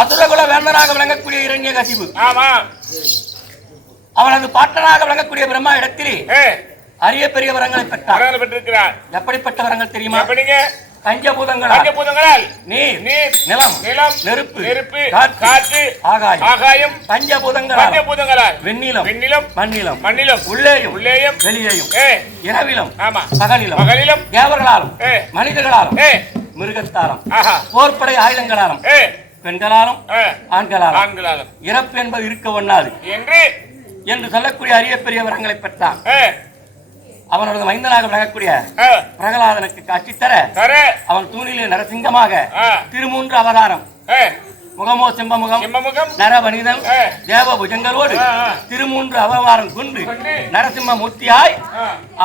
அசுரகுல வேந்தனாக விளங்கக்கூடிய இரண்யகசிபு. ஆமா. அவனது பாட்டனாக விளங்கக்கூடிய பிரம்மா இடத்திலே அரிய பெரிய வரங்களை பெற்றார். எப்படிப்பட்ட வரங்கள் தெரியுமா? பஞ்சபூதங்களால் நீர், நிலம், நெருப்பு, காற்று, ஆகாயம். பஞ்சபூதங்களால் வெண்ணிலம், மண்ணிலம், உள்ளேயும் வெளியேயும், இரவிலும் பகலிலும், தேவர்களாலும் மனிதர்களாலும் மிருகத்தாலும், போர்ப்படை ஆயுதங்களாலும், பெண்களாலும் ஆண்களாலும் இறப்பு என்பது இருக்க ஒண்ணாது என்று சொல்லக்கூடிய அரிய பெரிய வரங்களை பெற்றான். அவனோட மைந்தனாக விளங்கக்கூடிய பிரகலாதனுக்கு காட்சி தர அவன் தூணிலே நரசிங்கமாக திருமூன்று அவதாரம், முகமோ செம்பமுகம், நரவனிதம், தேவ புஜங்களோடு திருமூன்று அவதாரம் கொண்டு நரசிம்ம மூர்த்தியாய்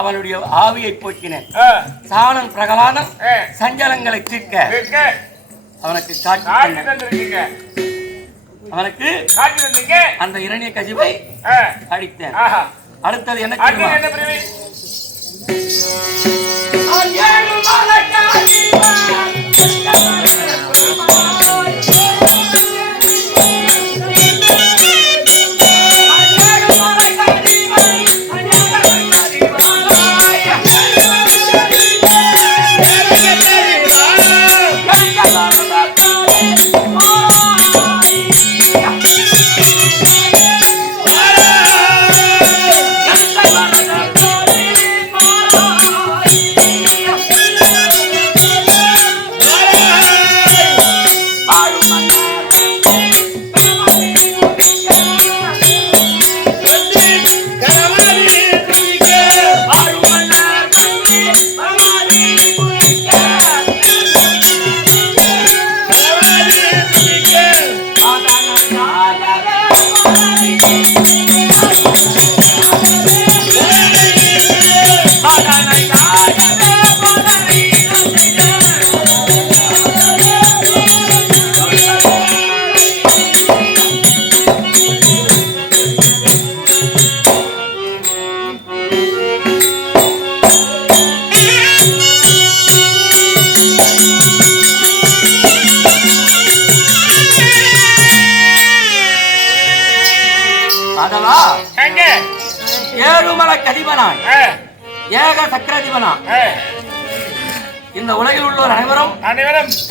அவனுடைய ஆவியை போக்கினேன். சாணன் பிரகலாதன் சஞ்சலங்களை தீர்க்க அவனுக்கு அந்த இரணிய கசிவை அடித்தேன். அடுத்தது என்ன ஏழுமலை கதிபனான் ஏக சக்கரதிபனான் இந்த உலகில் உள்ளோர் அனைவரும்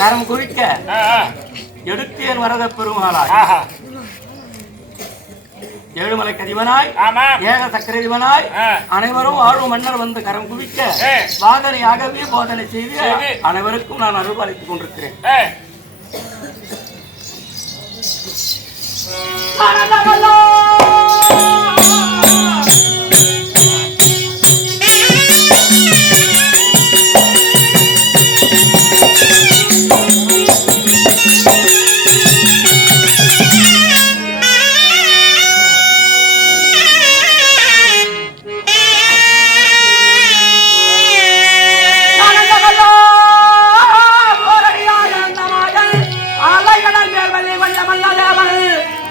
கரம் குவிக்க எடுத்தேன் வரத பெருமாளாய் ஏழுமலை கதிபனாய் ஏக சக்கரதிபனாய் அனைவரும் ஆளும் மன்னர் வந்து கரம் குவிக்க வாதனையாகவே போதனை செய்து அனைவருக்கும் நான் அருள் அளித்துக் கொண்டிருக்கிறேன்.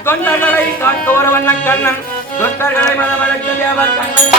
தொண்டர்களை காக்கோர வண்ண கண்ணன் தொண்டர்களை மதமடைக்க தேவர் கண்ணன்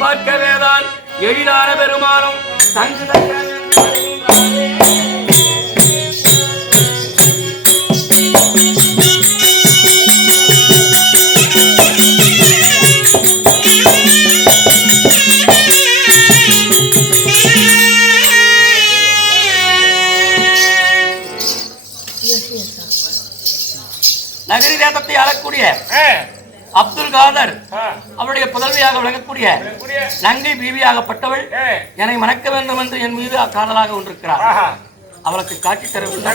பார்க்கவேதான் எழிலான பெருமானும் நகரி தேசத்தை ஆளக்கூடிய அப்துல் காதர் அவருடைய புதல்வியாக விளங்கக்கூடிய நங்கை பீவியாகப்பட்டவள் என்னை மணக்க வேண்டும் என்று என் மீது காதலாக கொண்டிருக்கிறார். அவளுக்கு காட்சி தர வேண்டும்.